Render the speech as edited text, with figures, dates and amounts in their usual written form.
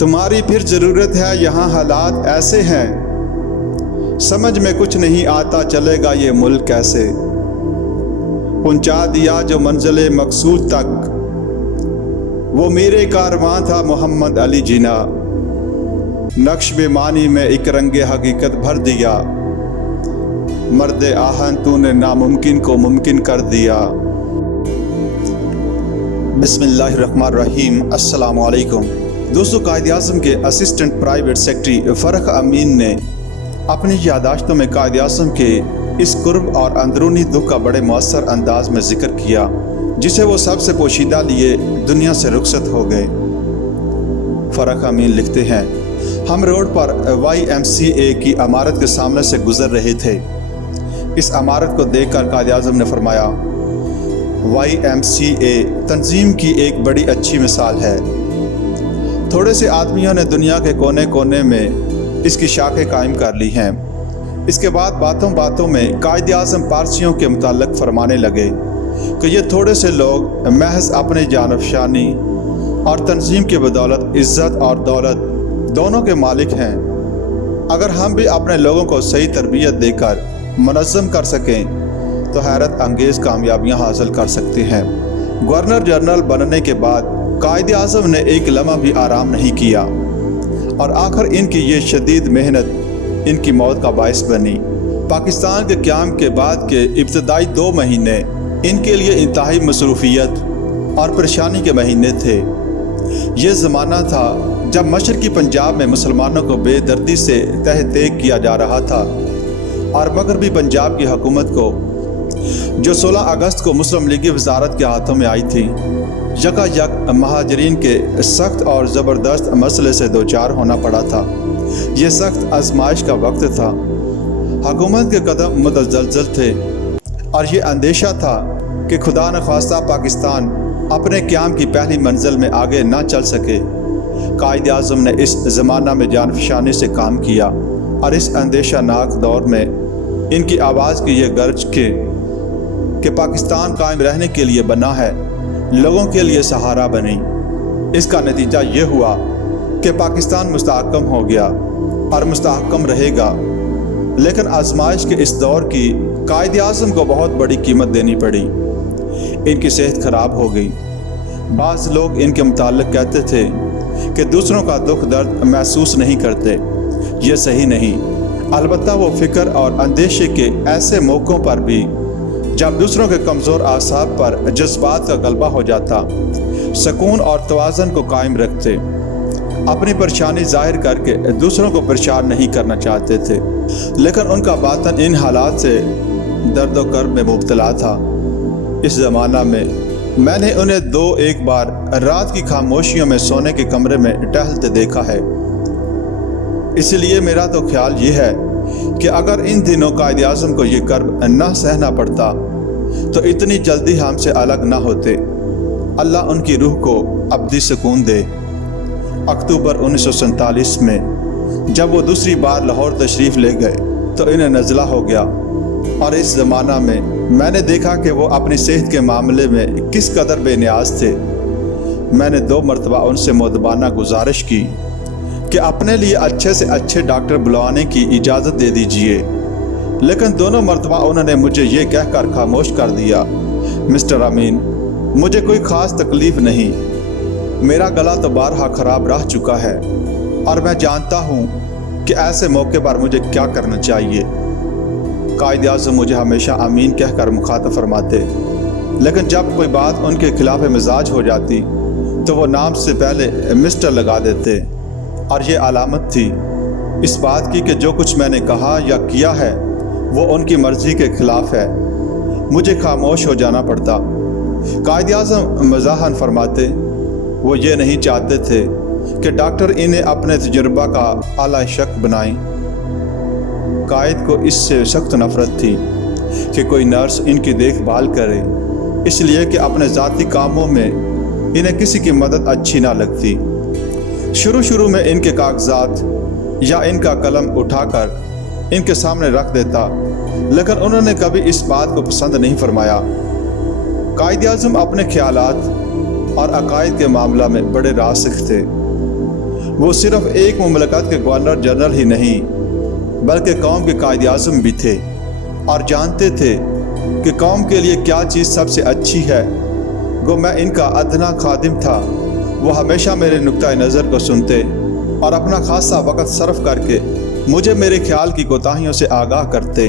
तुम्हारी फिर ज़रूरत है, यहाँ हालात ऐसे हैं, समझ में कुछ नहीं आता चलेगा ये मुल्क कैसे। पहुँचा दिया जो मंजिल मकसूद तक, वो मेरे कारवां था मोहम्मद अली जिना। नक्श बेमानी में एक रंगे हकीकत भर दिया, मर्द आहन तूने नामुमकिन को मुमकिन कर दिया। बिस्मिल्लाहिर्रहमानिर्रहीम। अस्सलामु अलैकुम दोस्तों, कायद-ए-आज़म के असिस्टेंट प्राइवेट सेक्रेटरी फ़रख अमीन ने अपनी यादाश्तों में कायद-ए-आज़म के इस कुर्ब और अंदरूनी दुख का बड़े मौसर अंदाज में जिक्र किया, जिसे वो सबसे पोशीदा लिए दुनिया से रुखसत हो गए। फ़रख अमीन लिखते हैं, हम रोड पर YMCA की इमारत के सामने से गुजर रहे थे। इस इमारत को देखकर कायद-ए-आज़म ने फरमाया, YMCA तंजीम की एक बड़ी अच्छी मिसाल है। थोड़े से आदमियों ने दुनिया के कोने कोने में इसकी शाखें कायम कर ली हैं। इसके बाद बातों बातों में कायद-ए-आज़म पारसियों के मुताल्लिक़ फरमाने लगे कि ये थोड़े से लोग महज अपने जानफशानी और तंजीम की बदौलत इज़्ज़त और दौलत दोनों के मालिक हैं। अगर हम भी अपने लोगों को सही तरबियत देकर मुनज़्ज़म कर सकें तो हैरत अंगेज़ कामयाबियाँ हासिल कर सकते हैं। गवर्नर जनरल बनने के बाद कायद-ए-आज़म ने एक लम्हा भी आराम नहीं किया और आखिर इनकी ये शदीद मेहनत इनकी मौत का बायस बनी। पाकिस्तान के क़याम के बाद के इब्तदाई 2 महीने इनके लिए इंतहाई मसरूफ़ियत और परेशानी के महीने थे। ये ज़माना था जब मशरक़ी पंजाब में मुसलमानों को बेदर्दी से तह तेग किया जा रहा था और मगरबी पंजाब की हुकूमत को, जो 16 अगस्त को मुस्लिम लीगी वजारत के हाथों में आई थी, यकायक महाजरीन के सख्त और ज़बरदस्त मसले से दो चार होना पड़ा था। ये सख्त आजमाइश का वक्त था। हुकूमत के कदम मुतज़लज़ल थे और ये अंदेशा था कि खुदा न ख्वास्ता पाकिस्तान अपने क़याम की पहली मंजिल में आगे ना चल सके। कायद-ए-आज़म ने इस ज़माना में जानफशानी से काम किया और इस अंदेशानाक दौर में इनकी आवाज़ की ये गर्ज कि पाकिस्तान कायम रहने के लिए बना है, लोगों के लिए सहारा बनी। इसका नतीजा ये हुआ कि पाकिस्तान मुस्तहकम हो गया और मुस्तहकम रहेगा। लेकिन आजमाइश के इस दौर की कायद-ए-आज़म को बहुत बड़ी कीमत देनी पड़ी। इनकी सेहत ख़राब हो गई। बाज़ लोग इनके मुताल्लिक़ कहते थे कि दूसरों का दुख दर्द महसूस नहीं करते। ये सही नहीं। अलबत्ता वो फ़िक्र और अंदेशे के ऐसे मौक़ों पर भी जब दूसरों के कमज़ोर आसाब पर जज्बात का गलबा हो जाता, सुकून और तवाज़ुन को कायम रखते। अपनी परेशानी ज़ाहिर करके दूसरों को परेशान नहीं करना चाहते थे, लेकिन उनका बातन इन हालात से दर्द व कर्ब में मुब्तला था। इस ज़माना में मैंने उन्हें 2-1 बार रात की खामोशियों में सोने के कमरे में टहलते देखा है। इसलिए मेरा तो ख्याल ये है कि अगर इन दिनों कायद-ए-आज़म को ये कर्ब न सहना पड़ता तो इतनी जल्दी हमसे अलग ना होते। अल्लाह उनकी रूह को अब्दी सुकून दे। अक्टूबर 1947 में जब वो दूसरी बार लाहौर तशरीफ़ ले गए तो इन्हें नज़ला हो गया और इस ज़माना में मैंने देखा कि वो अपनी सेहत के मामले में किस कदर बेनियाज थे। मैंने 2 मरतबा उनसे मुअद्दबाना गुजारिश की कि अपने लिए अच्छे से अच्छे डॉक्टर बुलवाने की इजाज़त दे दीजिए, लेकिन दोनों मरतबा उन्होंने मुझे ये कहकर खामोश कर दिया, मिस्टर अमीन, मुझे कोई ख़ास तकलीफ़ नहीं, मेरा गला तो बारहा ख़राब रह चुका है और मैं जानता हूँ कि ऐसे मौके पर मुझे क्या करना चाहिए। कायद-ए-आज़म मुझे हमेशा अमीन कहकर मुखातब फरमाते, लेकिन जब कोई बात उनके खिलाफ मिजाज हो जाती तो वो नाम से पहले मिस्टर लगा देते और ये अलामत थी इस बात की कि जो कुछ मैंने कहा या किया है वो उनकी मर्ज़ी के ख़िलाफ़ है। मुझे खामोश हो जाना पड़ता। कायद-ए-आज़म मज़ाहन फरमाते, वो ये नहीं चाहते थे कि डॉक्टर इन्हें अपने तजुर्बा का आला शक बनाएं। कायद को इससे सख्त नफ़रत थी कि कोई नर्स इनकी देखभाल करे, इसलिए कि अपने ज़ाती कामों में इन्हें किसी की मदद अच्छी ना लगती। शुरू में इनके कागजात या इनका कलम उठाकर इनके सामने रख देता, लेकिन उन्होंने कभी इस बात को पसंद नहीं फरमाया। कायद-ए-आज़म अपने ख्यालात और अकायद के मामला में बड़े रासिख थे। وہ صرف ایک مملکت کے گورنر جنرل ہی نہیں بلکہ قوم کے قائد اعظم بھی تھے، اور جانتے تھے کہ قوم کے لیے کیا چیز سب سے اچھی ہے۔ گو میں ان کا ادنا خادم تھا، وہ ہمیشہ میرے نقطۂ نظر کو سنتے اور اپنا خاصا وقت صرف کر کے مجھے میرے خیال کی کوتاہیوں سے آگاہ کرتے۔